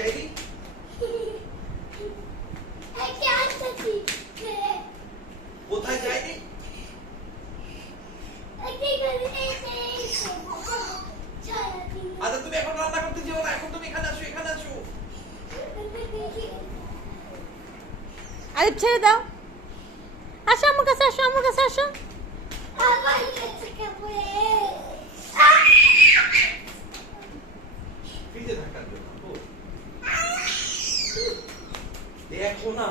যাইনি? কোথায় যাইনি? আচ্ছা তুমি এখন রান্না করতে যেও না, এখন তুমি এখানে আসো, এখানে আসো। আরে ছেড়ে দাও, আসো আমার কাছে, আসো আমার কাছে, আসো। ফ্রিজে থাকার জন্য দেখো না।